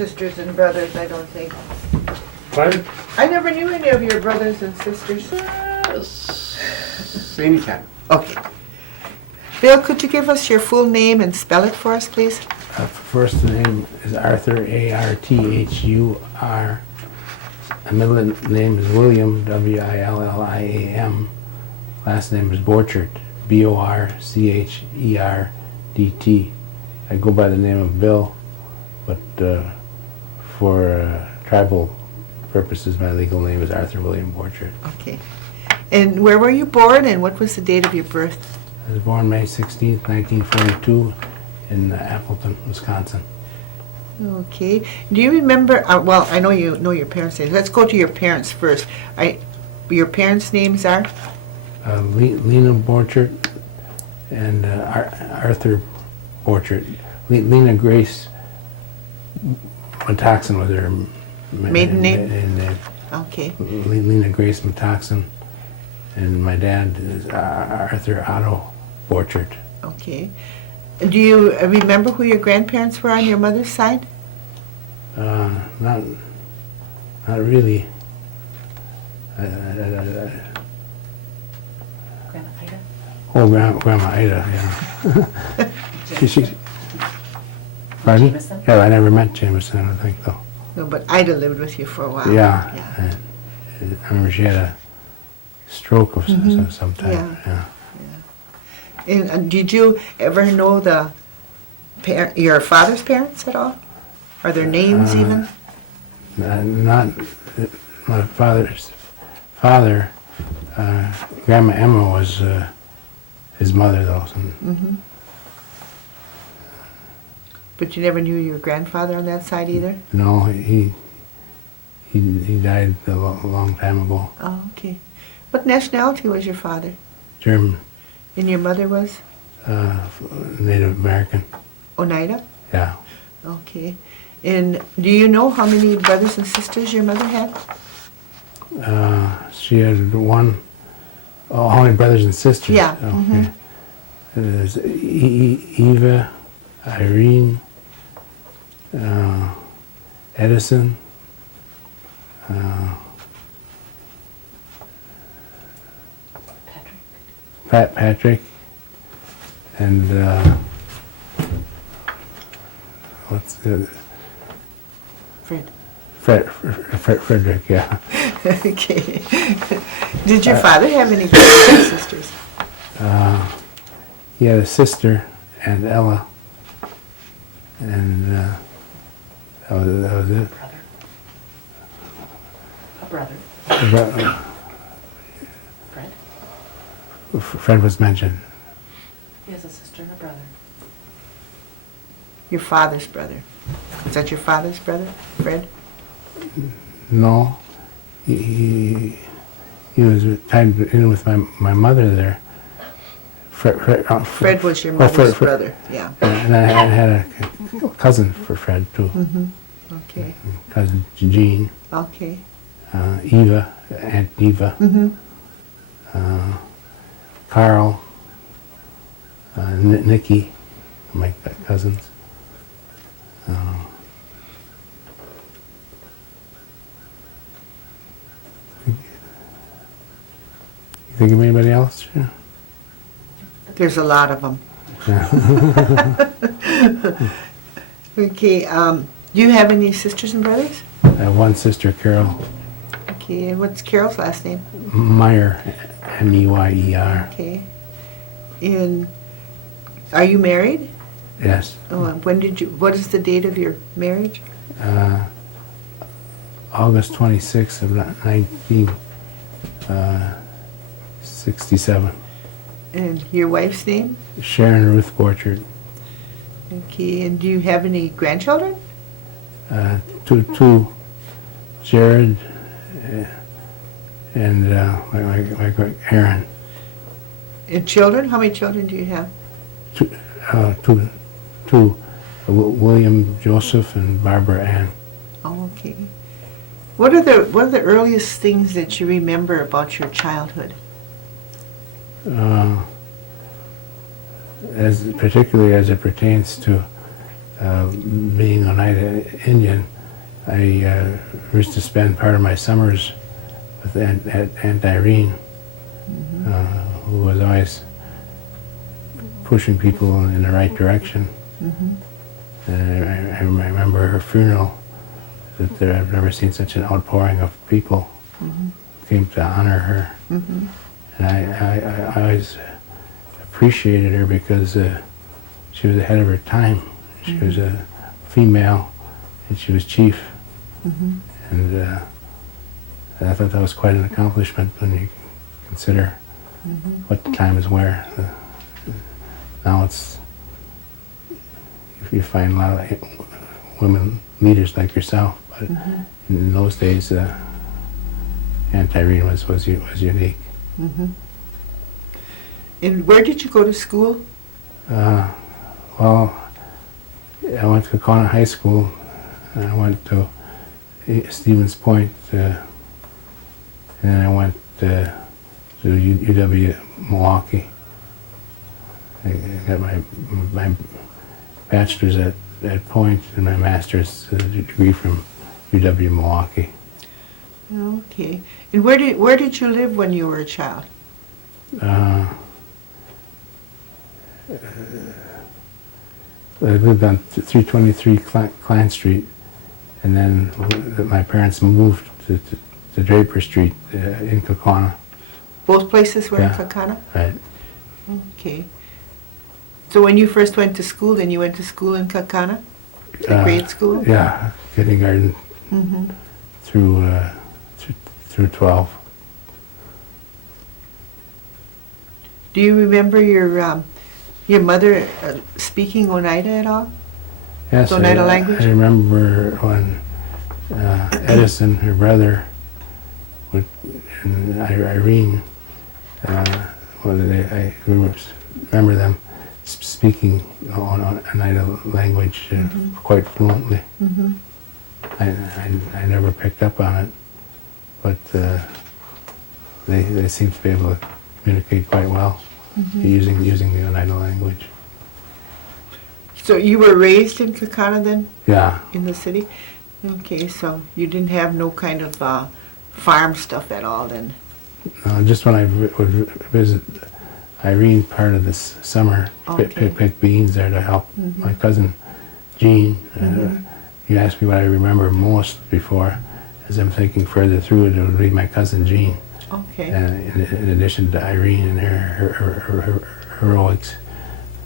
sisters and brothers, I don't think. Pardon? I never knew any of your brothers and sisters. Anytime. Okay. Bill, could you give us your full name and spell it for us, please? First name is Arthur, A-R-T-H-U-R. Middle name is William, W-I-L-L-I-A-M. Last name is Borcherdt, B-O-R-C-H-E-R-D-T. I go by the name of Bill, but for tribal purposes, my legal name is Arthur William Borcherdt. Okay. And where were you born, and what was the date of your birth? I was born May 16th, 1942, in Appleton, Wisconsin. Okay. Do you remember, well, I know you know your parents' names. Let's go to your parents first. Your parents' names are? Lena Borcherdt and Arthur Borcherdt. Lena Grace Metoxen was her Maiden name? maiden name. Okay. Lena Grace Metoxen. And my dad is Arthur Otto Borcherdt. Okay. Do you remember who your grandparents were on your mother's side? Not really. Grandma Ida? Oh, Grandma Ida, yeah. she, pardon? Jameson? Yeah, I never met Jameson, I don't think, though. No, but Ida lived with you for a while. Yeah. I remember she had a stroke of some type. Yeah. And did you ever know your father's parents at all? Are their names even? Not my father's father. Grandma Emma was his mother, though. So, But you never knew your grandfather on that side either? no, he died a long time ago. Oh, okay. What nationality was your father? German, And your mother was? Native American. Oneida? Yeah. Okay. And do you know how many brothers and sisters your mother had? She had one. Oh, how many brothers and sisters? Yeah. Okay. There's Eva, Irene, Edison, Patrick, and what's the other? Frederick, yeah. Okay. Did your father have any brothers and sisters? He had a sister, and Ella, and that was it. Brother. A brother. Fred? Fred was mentioned. He has a sister and a brother. Your father's brother. Is that your father's brother, Fred? No, he was tied in with my mother there. Fred was your mother's brother, yeah. And I had a cousin for Fred too. Okay, Cousin Jean, okay. Eva, Aunt Eva, Carl, Nikki, my cousins. You think of anybody else? Yeah. There's a lot of them. Okay, do you have any sisters and brothers? I have one sister, Carol Okay, and what's Carol's last name? Meyer, M-E-Y-E-R. Okay. And are you married? Yes. Oh, what is the date of your marriage? August 26th of 1967. And your wife's name? Sharon Ruth Borcherdt. Okay, and do you have any grandchildren? Two, Jared and my Aaron. And children? How many children do you have? Two, William Joseph and Barbara Ann. Oh, okay. What are the earliest things that you remember about your childhood? Particularly as it pertains to being Oneida Indian, I used to spend part of my summers with Aunt Irene, who was always pushing people in the right direction. And I remember her funeral, that I've never seen such an outpouring of people came to honor her. And I always appreciated her because she was ahead of her time. She was a female, and she was chief. And I thought that was quite an accomplishment when you consider what the time is where. Now you find a lot of women leaders like yourself, but in those days, Aunt Irene was unique. And where did you go to school? Well, I went to Kaukauna High School, and I went to Stevens Point, and then I went to UW Milwaukee. I got my bachelor's at Point and my master's degree from UW Milwaukee. Okay. And where did you live when you were a child? I lived on 323 Klein Street, and then my parents moved to Draper Street in Kaukauna. Both places were in Yeah. Kaukauna? Right. Okay. So when you first went to school, then you went to school in Kaukauna? The grade school? Yeah, kindergarten through 12. Do you remember your mother speaking Oneida at all? Yes, The Oneida language? I remember when Edison, her brother, and Irene, I remember them speaking on Oneida language quite fluently. I never picked up on it, but they seem to be able to communicate quite well using the Oneida language. So you were raised in Kaukauna then? Yeah. In the city? Okay, so you didn't have no kind of farm stuff at all then? Just when I would visit Irene part of this summer, pick beans there to help my cousin Jean. You asked me what I remember most before. As I'm thinking further through it, it would be my cousin Jean. Okay. In addition to Irene and her heroics.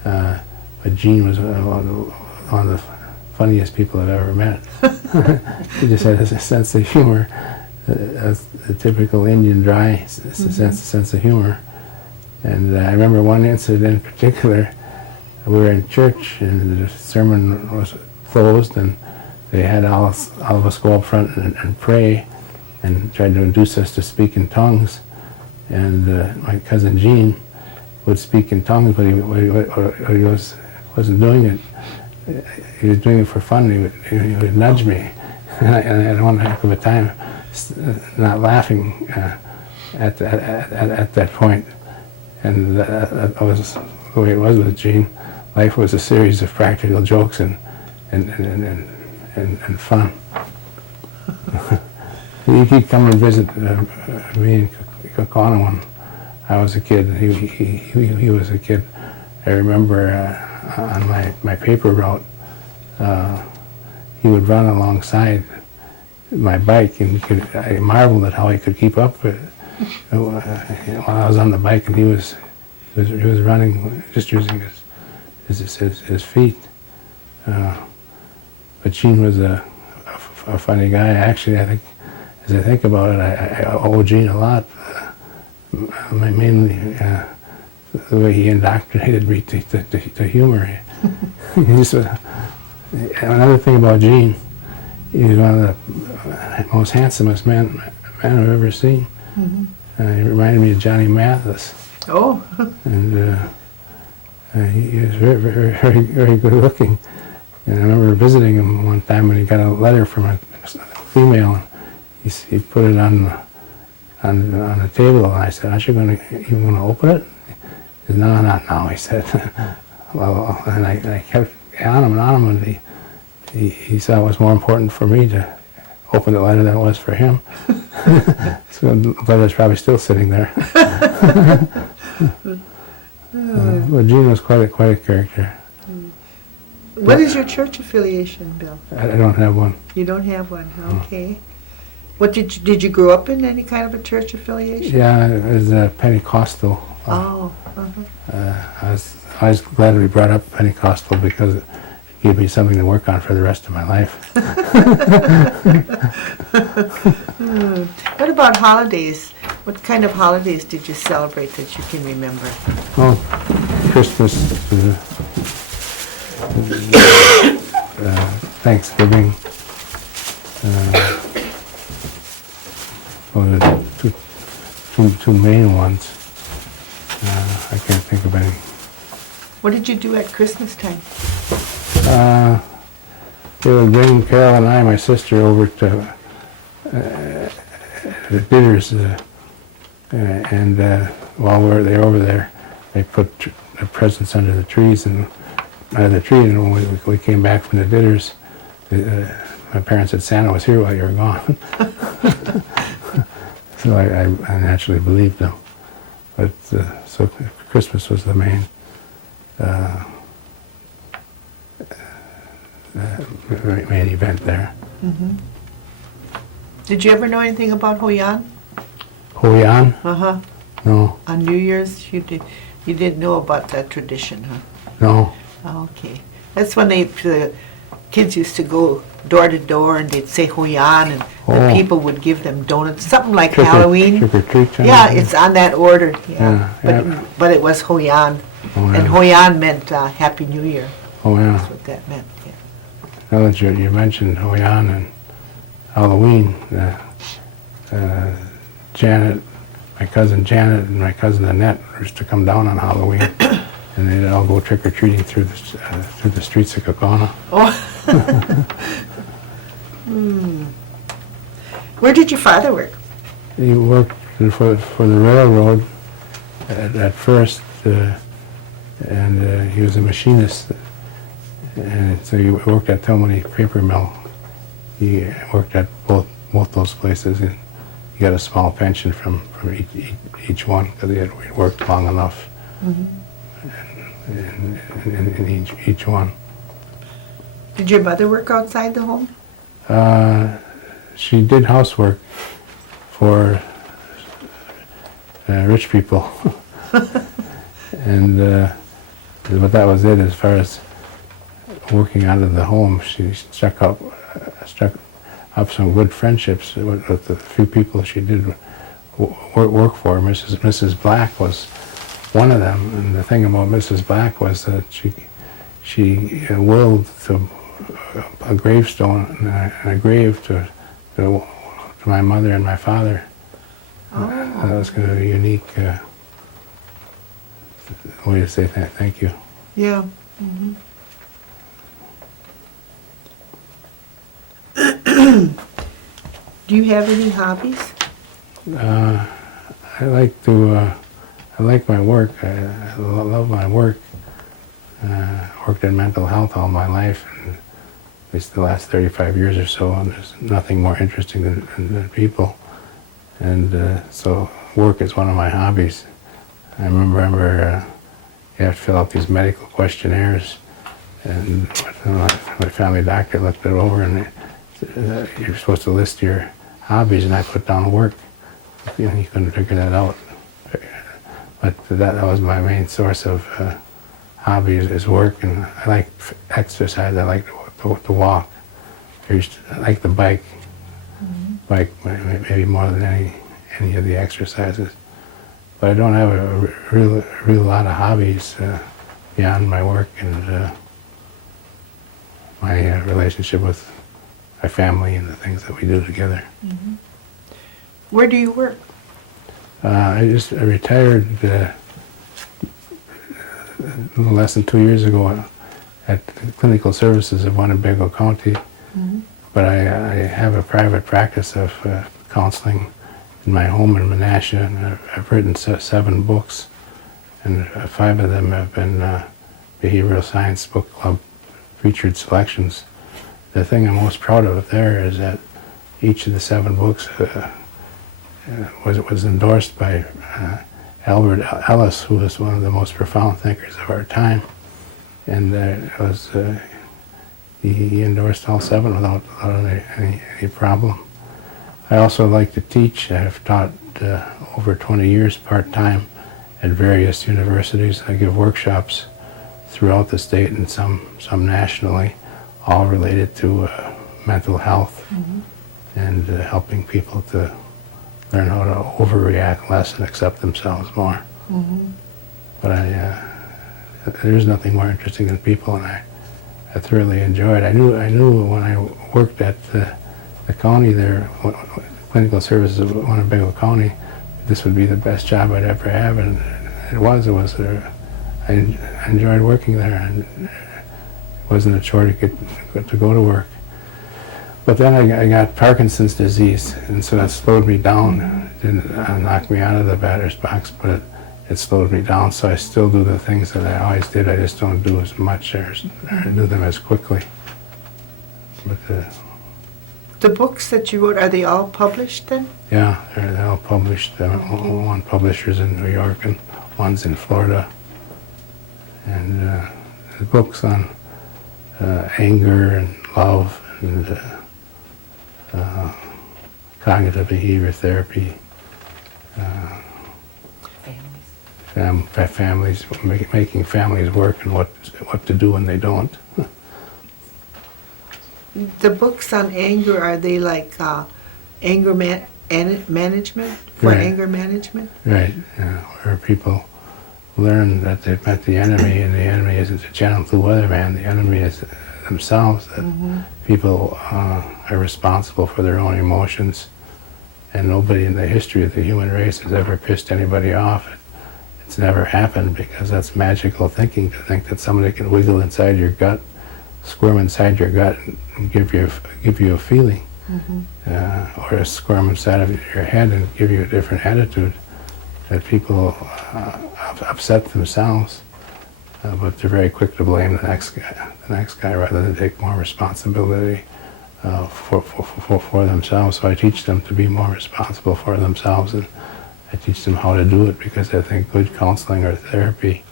But Jean was one of the funniest people I've ever met. He just had a sense of humor, a typical Indian dry sense of humor. And I remember one incident in particular. We were in church and the sermon was closed, and they had all of us go up front and pray, and tried to induce us to speak in tongues. And my cousin Jean would speak in tongues, but he wasn't doing it. He was doing it for fun. He would nudge me, and I had one heck of a time not laughing at that point. And that was the way it was with Jean. Life was a series of practical jokes and fun. He'd come and visit me in Kaukauna when I was a kid. He was a kid. I remember on my paper route, he would run alongside my bike, and I marveled at how he could keep up with it. While I was on the bike, and he was running, just using his feet. But Gene was a funny guy. Actually, I think, as I think about it, I owe Gene a lot. Mainly the way he indoctrinated me to humor. Another thing about Gene, he was one of the most handsomest men I've ever seen. He reminded me of Johnny Mathis. Oh. And he was very, very, very, very good looking. And I remember visiting him one time when he got a letter from a female. He put it on the table, and I said, "Aren't you going to open it?" He said, "No, not now," he said. Well, and I kept on him, and he saw it was more important for me to open the letter than it was for him. So the letter's probably still sitting there. But Gene was quite a character. What is your church affiliation, Bill? I don't have one. You don't have one, okay. What did you grow up in any kind of a church affiliation? Yeah, it was Pentecostal. Oh, I was glad to be brought up Pentecostal because it gave me something to work on for the rest of my life. What about holidays? What kind of holidays did you celebrate that you can remember? Well, Christmas, Thanksgiving, well, the two main ones. I can't think of any. What did you do at Christmas time? They would bring Carol and I, my sister, over to the dinners, and while they were over there, they put the presents under the trees and when we came back from the dinners, my parents said Santa was here while you were gone. So I naturally believed them. But so Christmas was the main main event there. Mm-hmm. Did you ever know anything about Hoyan? Hoyan? Uh-huh. No. On New Year's, you didn't know about that tradition, huh? No. Okay. That's when the kids used to go door to door and they'd say Hoyan and the people would give them donuts, something like Halloween. Trick or treat time? Yeah, it's on that order. Yeah. Yeah, But it was Hoyan. Oh, yeah. And Hoyan meant Happy New Year. Oh, yeah. That's what that meant, yeah. Now that you mentioned Hoyan and Halloween, Janet, my cousin Janet and my cousin Annette used to come down on Halloween, and they'd all go trick or treating through the streets of Kaukauna. Oh. Where did your father work? He worked for the railroad at first, and he was a machinist, and so he worked at Tilmany Paper Mill. He worked at both those places, and he got a small pension from each one because he had worked long enough in each one. Did your mother work outside the home? She did housework for rich people, and but that was it as far as working out of the home. She struck up some good friendships with the few people she did work for. Mrs. Black was one of them, and the thing about Mrs. Black was that she willed a gravestone and a grave to my mother and my father. That was kind of a unique way to say thank you. Yeah. Mm-hmm. Do you have any hobbies? I like my work. I love my work. Worked in mental health all my life, and at least the last 35 years or so, and there's nothing more interesting than people. And so work is one of my hobbies. I remember you have to fill out these medical questionnaires, and my family doctor looked it over, and you're supposed to list your hobbies, and I put down work. You know, you couldn't figure that out. But that was my main source of hobbies is work, and I like exercise. I like to walk. I like the bike. Bike maybe more than any of the exercises. But I don't have a real lot of hobbies beyond my work and my relationship with my family and the things that we do together. Mm-hmm. Where do you work? I retired a little less than 2 years ago at the Clinical Services of Winnebago County. Mm-hmm. But I have a private practice of counseling in my home in Menasha, and I've written 7 books, and 5 of them have been behavioral science book club featured selections. The thing I'm most proud of there is that each of the 7 books was endorsed by Albert Ellis, who was one of the most profound thinkers of our time, and he endorsed all 7 without any problem. I also like to teach. I've taught over 20 years part-time at various universities. I give workshops throughout the state and some nationally, all related to mental health and helping people to learn how to overreact less and accept themselves more. But there's nothing more interesting than people, and I thoroughly enjoy it. I knew when I worked at the county there, clinical services of Winnebago County, this would be the best job I'd ever have, and it was. I enjoyed working there, and it wasn't a chore to go to work. But then I got Parkinson's disease, and so that slowed me down. It didn't knock me out of the batter's box, but it slowed me down. So I still do the things that I always did. I just don't do as much or do them as quickly. But The books that you wrote, are they all published then? yeah, they're all published. One publisher's in New York and one's in Florida. And the books on anger and love and cognitive behavior therapy, families, making families work, and what to do when they don't. The books on anger, are they like anger management? For Right. anger management? Right, where people learn that they've met the enemy, and the enemy isn't a gentle weatherman, the enemy is themselves, that people are responsible for their own emotions, and nobody in the history of the human race has ever pissed anybody off. It's never happened, because that's magical thinking, to think that somebody can wiggle inside your gut, squirm inside your gut, and give you a feeling, or squirm inside of your head and give you a different attitude. That people upset themselves, but they're very quick to blame the next guy rather than take more responsibility for themselves. So I teach them to be more responsible for themselves, and I teach them how to do it, because I think good counseling or therapy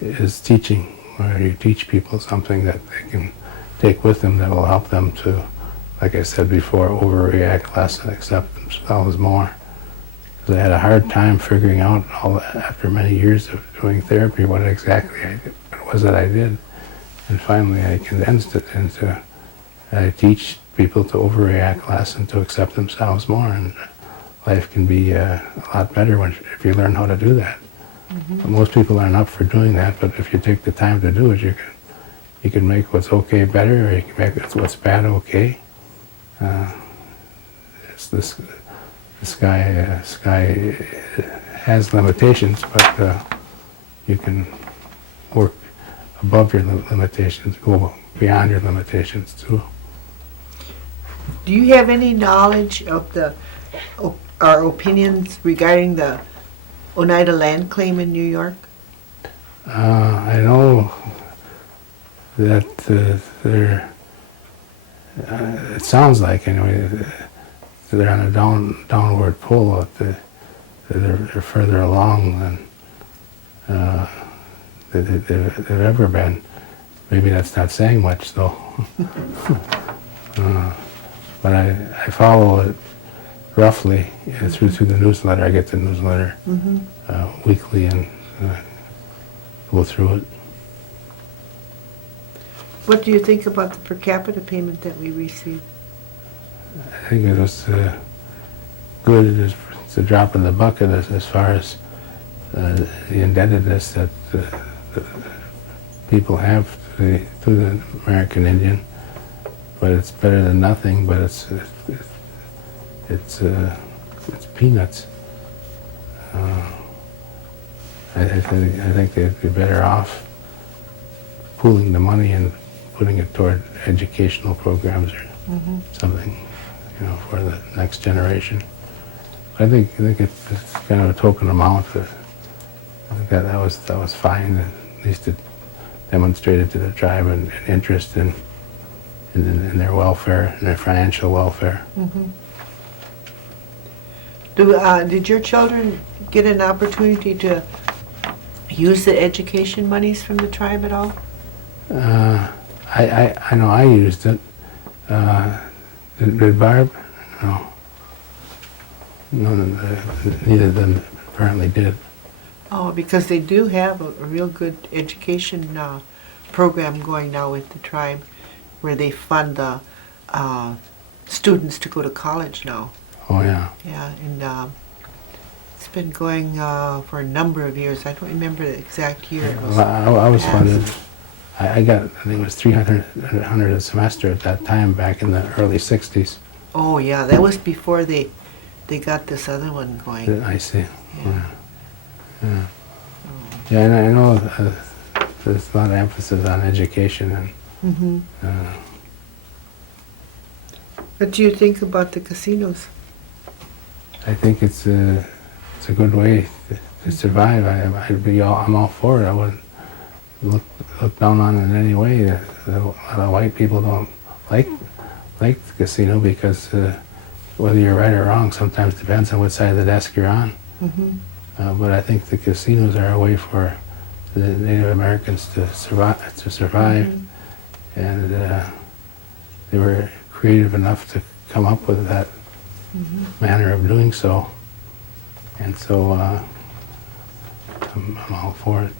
is teaching, where you teach people something that they can take with them that will help them to, like I said before, overreact less and accept themselves more. Because I had a hard time figuring out, after many years of doing therapy, what exactly it was that I did. And finally I condensed it into, I teach people to overreact less and to accept themselves more, and life can be a lot better if you learn how to do that. But most people aren't up for doing that, but if you take the time to do it, you can make what's okay better, or you can make what's bad okay. The sky has limitations, but you can work above your limitations, go beyond your limitations too. Do you have any knowledge of our opinions regarding the Oneida land claim in New York? I know that it sounds like, anyway, they're on a downward pull. They're further along than they've ever been. Maybe that's not saying much, though. But I follow it roughly through the newsletter. I get the newsletter weekly and go through it. What do you think about the per capita payment that we received? I think it was good. It's a drop in the bucket as far as the indebtedness that people have to the American Indian. But it's better than nothing. But it's peanuts. I think they'd be better off pooling the money and putting it toward educational programs or something, for the next generation. I think it's kind of a token amount. I think that was fine. At least demonstrated to the tribe an interest in their welfare and their financial welfare. Did your children get an opportunity to use the education monies from the tribe at all? I know I used it. Did Barb? No. Neither of them apparently did. Oh, because they do have a real good education program going now with the tribe, where they fund the students to go to college now. Oh, yeah. Yeah, and it's been going for a number of years. I don't remember the exact year. It was I was passed. funded. I got, I think it was $300 a semester at that time, back in the early 60s. Oh, yeah, that was before they got this other one going. I see. Yeah. Yeah. Yeah, and I know there's a lot of emphasis on education. And What do you think about the casinos? I think it's a good way to survive. I'm all for it. I wouldn't look down on it in any way. A lot of white people don't like the casino because whether you're right or wrong sometimes depends on what side of the desk you're on. But I think the casinos are a way for the Native Americans to survive, and they were creative enough to come up with that manner of doing so, and so I'm all for it.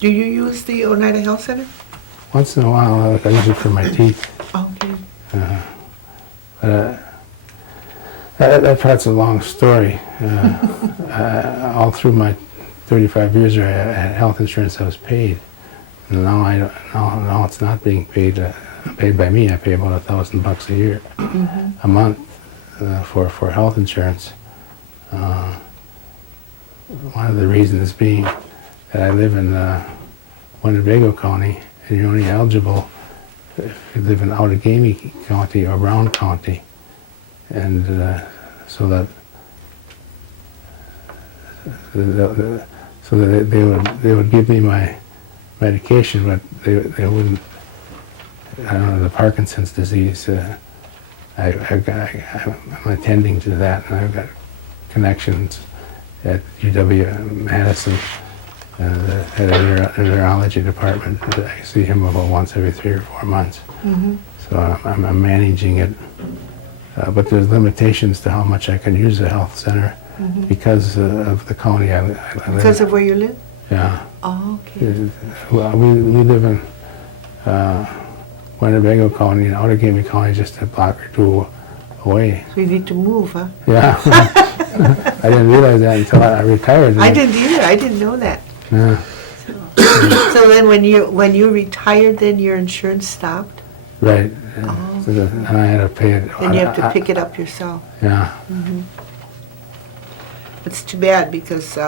Do you use the Oneida Health Center? Once in a while, I use it for my teeth. Okay. But that part's a long story. All through my 35 years there, I had health insurance that was paid. And now it's not being paid by me. I pay about $1,000 a year, a month, for health insurance. One of the reasons being that I live in Winnebago County, and you're only eligible if you live in Outagamie County or Brown County, and so that they would give me my medication, but they wouldn't. I don't know, the Parkinson's disease. I'm attending to that, and I've got connections at UW-Madison, the head of the neurology department. I see him about once every 3 or 4 months. So I'm managing it. But there's limitations to how much I can use the health center because of the county I live in. Because of where you live? Yeah. Oh, okay. Well, we live in Winnebago County, and Outagamie County just a block or two away. So you need to move, huh? Yeah. I didn't realize that until I retired. I didn't either. I didn't know that. Yeah. So then when you retired, then your insurance stopped? Right. Oh. So and I had to pay it. Then you have to pick it up yourself. Yeah. It's too bad because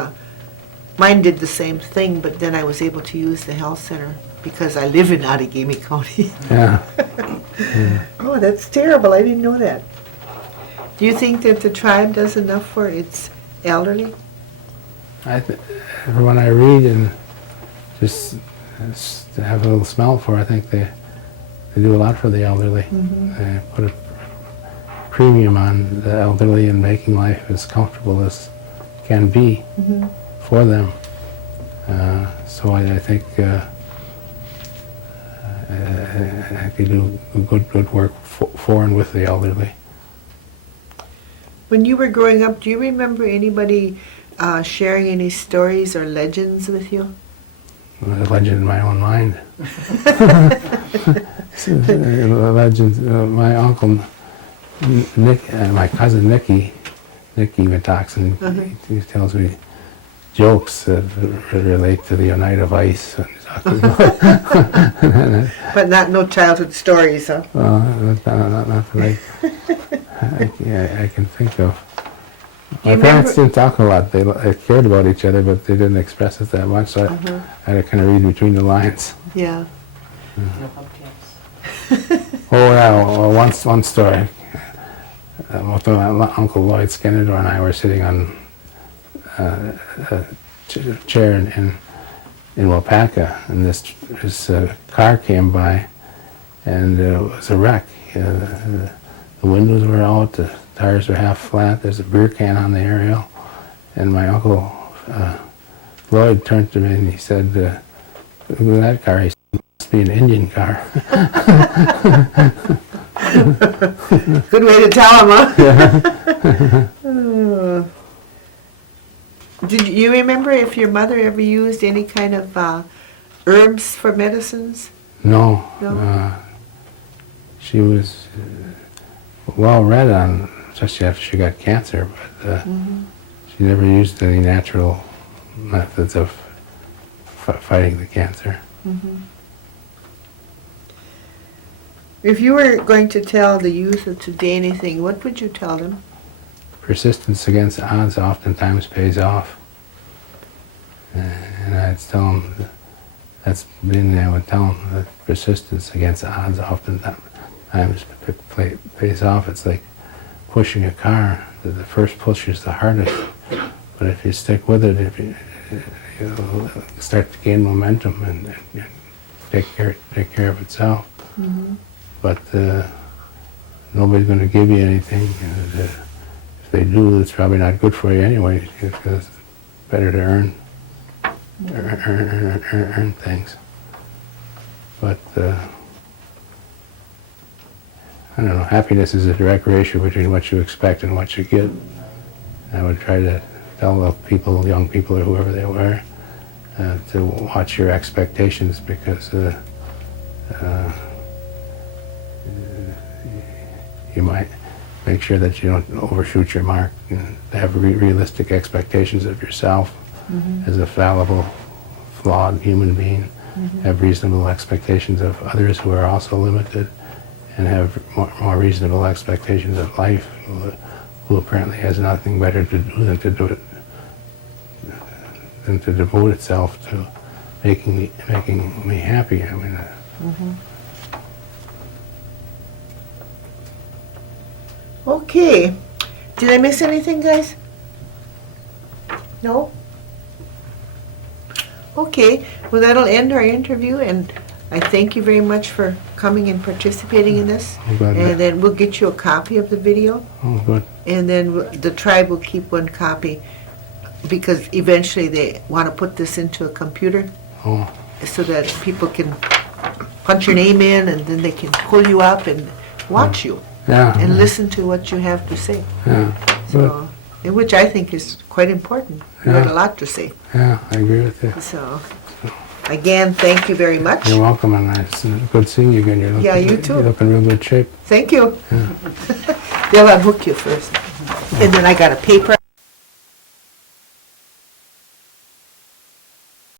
mine did the same thing, but then I was able to use the health center because I live in Outagamie County. Yeah. Oh, that's terrible. I didn't know that. Do you think that the tribe does enough for its elderly? When I read and just have a little smell for, I think they do a lot for the elderly. They put a premium on the elderly and making life as comfortable as can be for them. So I think they do good work for and with the elderly. When you were growing up, do you remember anybody sharing any stories or legends with you? A legend in my own mind. Legends. My uncle Nick, my cousin Nicky Metoxen, he tells me jokes that relate to the Oneida Vice. But no childhood stories, huh? Not that I can think of. Do you My parents remember- didn't talk a lot. They cared about each other, but they didn't express it that much. So I had to kind of read between the lines. Yeah. No hubcaps. Oh yeah, well, one story. Uncle Lloyd Skenador and I were sitting on a chair in in Wapaka, and this car came by, and it was a wreck. The windows were out, the tires were half flat, there's a beer can on the aerial, and my uncle Lloyd turned to me and he said, "Look at that car." He said, "It must be an Indian car." Good way to tell him, huh? Did you remember if your mother ever used any kind of herbs for medicines? No. No? She was well read on, especially after she got cancer, but she never used any natural methods of fighting the cancer. If you were going to tell the youth of today anything, what would you tell them? Persistence against odds oftentimes pays off. And I'd tell them, I would tell them that persistence against odds oftentimes pays off. It's like pushing a car. The first push is the hardest, but if you stick with it, you'll start to gain momentum and take care of itself. But nobody's going to give you anything. If they do, it's probably not good for you anyway, because it's better to earn things. But I don't know, happiness is a direct ratio between what you expect and what you get. I would try to tell the people, young people or whoever they were, to watch your expectations, because you might make sure that you don't overshoot your mark, and have realistic expectations of yourself as a fallible, flawed human being. Have reasonable expectations of others who are also limited, and have more reasonable expectations of life, who apparently has nothing better to do than to devote itself to making me happy. I mean. Okay. Did I miss anything, guys? No? Okay. Well, that'll end our interview, and I thank you very much for coming and participating in this. I'm glad And then we'll get you a copy of the video, Oh, good. and then the tribe will keep one copy, because eventually they want to put this into a computer Oh, so that people can punch your name in, and then they can pull you up and watch you yeah. and listen to what you have to say. Yeah. Good. So, which I think is quite important. You have a lot to say. Yeah, I agree with you. So, again, thank you very much. You're welcome, and it's good seeing you again. Yeah, you too. You look in real good shape. Thank you. They'll unhook you first. And then I got a paper.